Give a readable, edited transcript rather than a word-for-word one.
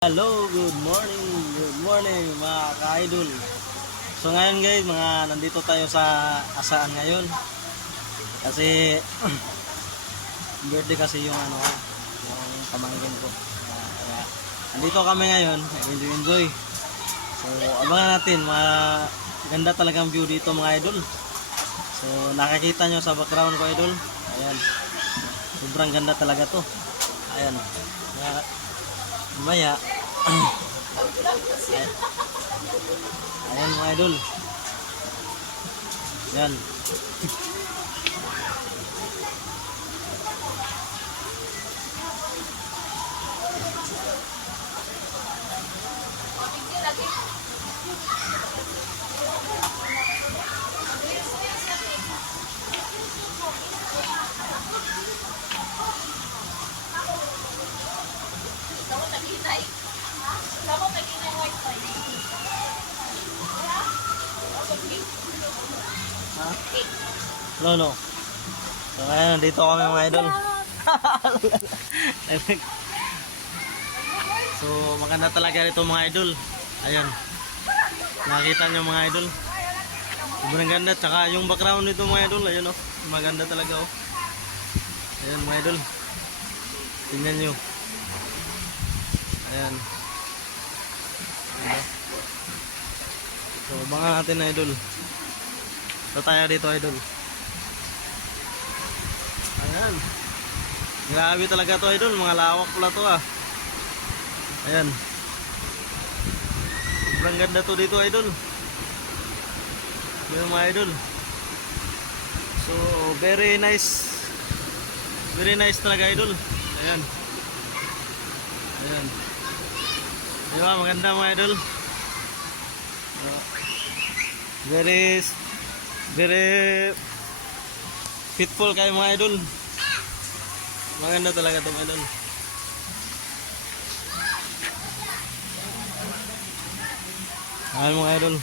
Hello, good morning mga ka-idol. So ngayon guys, nandito tayo sa Asaan ngayon. Kasi birthday kasi yung yung pamangkin ko. Kaya nandito kami ngayon, enjoy. So abangan natin, ganda talagang view dito mga idol. So nakikita nyo sa background ko idol. Ayan. Sobrang ganda talaga to. Ayan. Maya ayan mga idol. Yan. No. So ngayon, dito kami mga idol. So maganda talaga ito mga idol. Ayan. Nakita nyo mga idol. Sobrang ganda. Tsaka yung background nito mga idol. Ayan o. Maganda talaga o. Ayan mga idol. Tingnan nyo. Ayan. So abangan natin na idol. So tayo dito idol. Ayan. Grabe talaga to idol. Mga lawak pala to ah. Ayan. Sobrang ganda to dito idol. Ayan mga idol. So very nice. Very nice talaga idol. Ayan. Ayan. Diba maganda mga idol. Very fitful kayo mga idol. Maganda talaga itong idol. Ayan mga idol.